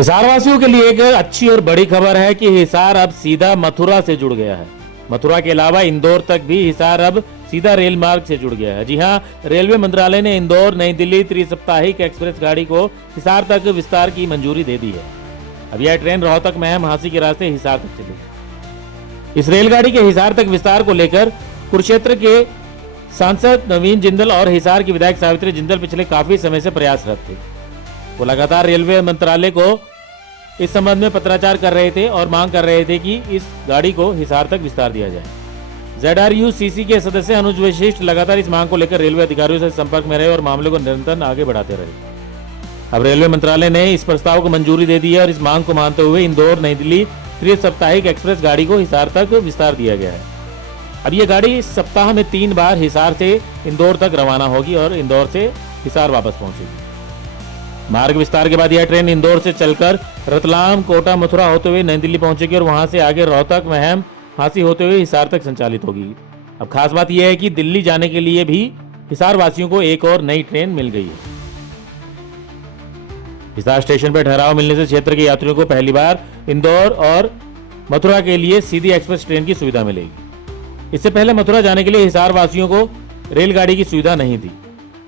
हिसार वासियों के लिए एक अच्छी और बड़ी खबर है कि हिसार अब सीधा मथुरा से जुड़ गया है। मथुरा के अलावा इंदौर तक भी हिसार अब सीधा रेल मार्ग से जुड़ गया है। जी हां, रेलवे मंत्रालय ने इंदौर नई दिल्ली त्रिसप्ताहिक एक्सप्रेस गाड़ी को हिसार तक विस्तार की मंजूरी दे दी है। अब यह ट्रेन रोहतक महम हांसी के रास्ते हिसार तक चलेगी। इस रेलगाड़ी के हिसार तक विस्तार को लेकर कुरुक्षेत्र के सांसद नवीन जिंदल और हिसार की विधायक सावित्री जिंदल पिछले काफी समय से प्रयासरत थे। वो लगातार रेलवे मंत्रालय को इस संबंध में पत्राचार कर रहे थे और मांग कर रहे थे कि इस गाड़ी को हिसार तक विस्तार दिया जाए। ZRUCC के सदस्य अनुज वशिष्ठ लगातार इस मांग को लेकर रेलवे अधिकारियों से संपर्क में रहे और मामले को निरंतर आगे बढ़ाते रहे। अब रेलवे मंत्रालय ने इस प्रस्ताव को मंजूरी दे दी है और इस मांग को मानते हुए इंदौर नई दिल्ली त्रिसप्ताहिक एक्सप्रेस गाड़ी को हिसार तक विस्तार दिया गया है। अब ये गाड़ी इस सप्ताह में 3 बार हिसार से इंदौर तक रवाना होगी और इंदौर से हिसार वापस पहुंचेगी। मार्ग विस्तार के बाद यह ट्रेन इंदौर से चलकर रतलाम, कोटा, मथुरा होते हुए नई दिल्ली पहुंचेगी और वहां से आगे रोहतक, महम, हांसी होते हुए हिसार तक संचालित होगी। अब खास बात यह है कि दिल्ली जाने के लिए भी हिसार वासियों को एक और नई ट्रेन मिल गई है। हिसार स्टेशन पर ठहराव मिलने से क्षेत्र के यात्रियों को पहली बार इंदौर और मथुरा के लिए सीधी एक्सप्रेस ट्रेन की सुविधा मिलेगी। इससे पहले मथुरा जाने के लिए हिसार वासियों को रेलगाड़ी की सुविधा नहीं थी।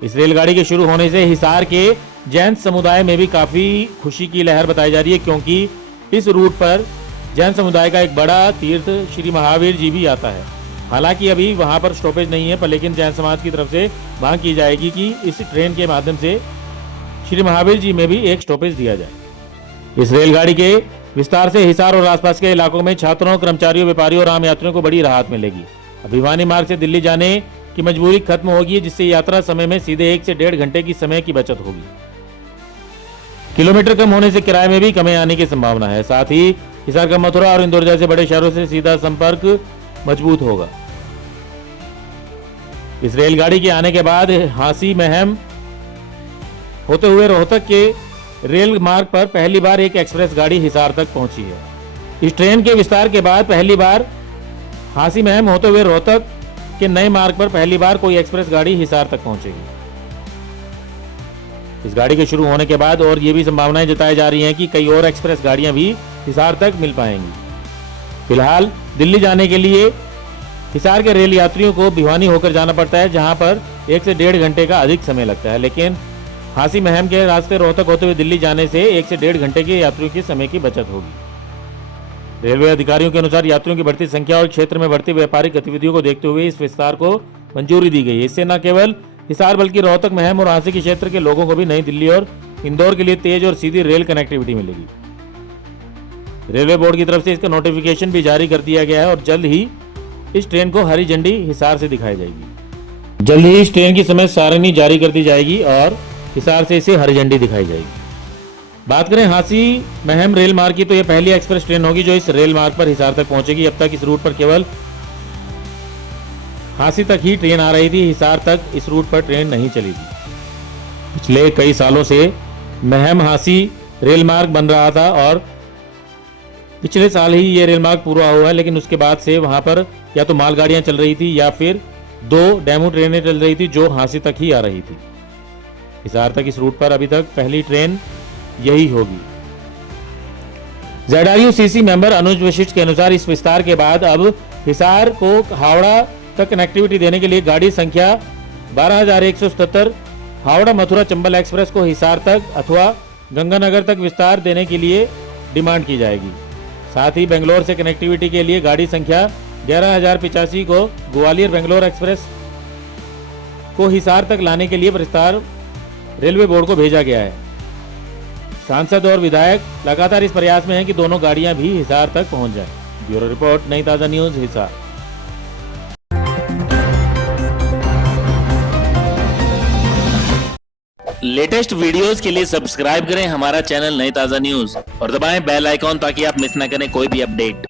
इस रेलगाड़ी के शुरू होने से हिसार के जैन समुदाय में भी काफी खुशी की लहर बताई जा रही है, क्योंकि इस रूट पर जैन समुदाय का एक बड़ा तीर्थ श्री महावीर जी भी आता है। हालांकि अभी वहां पर स्टॉपेज नहीं है, पर लेकिन जैन समाज की तरफ से मांग की जाएगी कि इस ट्रेन के माध्यम से श्री महावीर जी में भी एक स्टॉपेज दिया जाए। इस रेलगाड़ी के विस्तार से हिसार और आसपास के इलाकों में छात्रों, कर्मचारियों, व्यापारियों और आम यात्रियों को बड़ी राहत मिलेगी। भिवानी मार्ग से दिल्ली जाने की मजबूरी खत्म होगी, जिससे यात्रा समय में सीधे 1 से 1.5 घंटे की समय की बचत होगी। किलोमीटर कम होने से किराए में भी कमी आने की संभावना है। साथ ही हिसार का मथुरा और इंदौर जैसे बड़े शहरों से सीधा संपर्क मजबूत होगा। इस रेलगाड़ी के आने के बाद हांसी, महम होते हुए रोहतक के रेल मार्ग पर पहली बार एक एक्सप्रेस गाड़ी हिसार तक पहुंची है। इस ट्रेन के विस्तार के बाद पहली बार हांसी, महम होते हुए रोहतक के नए मार्ग पर पहली बार कोई एक्सप्रेस गाड़ी हिसार तक पहुंचेगी। इस गाड़ी के शुरू होने के बाद और ये भी संभावनाएं जताई जा रही हैं कि कई और एक्सप्रेस गाड़ियां भी हिसार तक मिल पाएंगी। फिलहाल दिल्ली जाने के लिए हिसार के रेल यात्रियों को भिवानी होकर जाना पड़ता है, जहां पर 1 से 1.5 घंटे का अधिक समय लगता है। लेकिन हांसी, महम के रास्ते रोहतक होते हुए दिल्ली जाने से 1 से 1.5 घंटे के यात्रियों के समय की बचत होगी। रेलवे अधिकारियों के अनुसार यात्रियों की बढ़ती संख्या और क्षेत्र में बढ़ती व्यापारिक गतिविधियों को देखते हुए इस विस्तार को मंजूरी दी गई है। इससे न केवल हिसार बल्कि रोहतक, महम और हांसी के क्षेत्र के लोगों को भी नई दिल्ली और इंदौर के लिए तेज और सीधी रेल कनेक्टिविटी मिलेगी। रेलवे बोर्ड की तरफ से इसका नोटिफिकेशन भी जारी कर दिया गया है और जल्द ही इस ट्रेन को हरी झंडी हिसार से दिखाई जाएगी। जल्द ही इस ट्रेन की समय सारणी जारी कर दी जाएगी और हिसार से इसे हरी झंडी दिखाई जाएगी। बात करें हांसी महम रेल मार्ग की, तो यह पहली एक्सप्रेस ट्रेन होगी जो इस रेल मार्ग पर हिसार तक पहुंचेगी। अब तक इस रूट पर केवल हांसी तक ही ट्रेन आ रही थी, हिसार तक इस रूट पर ट्रेन नहीं चली थी। पिछले कई सालों से महम हांसी रेल मार्ग बन रहा था और पिछले साल ही ये रेल मार्ग पूरा हुआ है, लेकिन उसके बाद से वहां पर या तो मालगाड़ियां चल रही थी या फिर 2 डेमो ट्रेनें चल रही थी जो हांसी तक ही आ रही थी। हिसार तक इस रूट पर अभी तक पहली ट्रेन यही होगी। ZRUCC मेंबर अनुज वशिष्ठ के अनुसार इस विस्तार के बाद अब हिसार को हावड़ा तक कनेक्टिविटी देने के लिए गाड़ी संख्या 12,177 हावड़ा मथुरा चंबल एक्सप्रेस को हिसार तक अथवा गंगानगर तक विस्तार देने के लिए डिमांड की जाएगी। साथ ही बेंगलोर से कनेक्टिविटी के लिए गाड़ी संख्या 11,085 को ग्वालियर बेंगलोर एक्सप्रेस को हिसार तक लाने के लिए प्रस्ताव रेलवे बोर्ड को भेजा गया है। सांसद और विधायक लगातार इस प्रयास में हैं कि दोनों गाड़ियां भी हिसार तक पहुंच जाएं। ब्यूरो रिपोर्ट, नई ताजा न्यूज, हिसार। लेटेस्ट वीडियोस के लिए सब्सक्राइब करें हमारा चैनल नई ताजा न्यूज और दबाएं बेल आइकॉन ताकि आप मिस ना करें कोई भी अपडेट।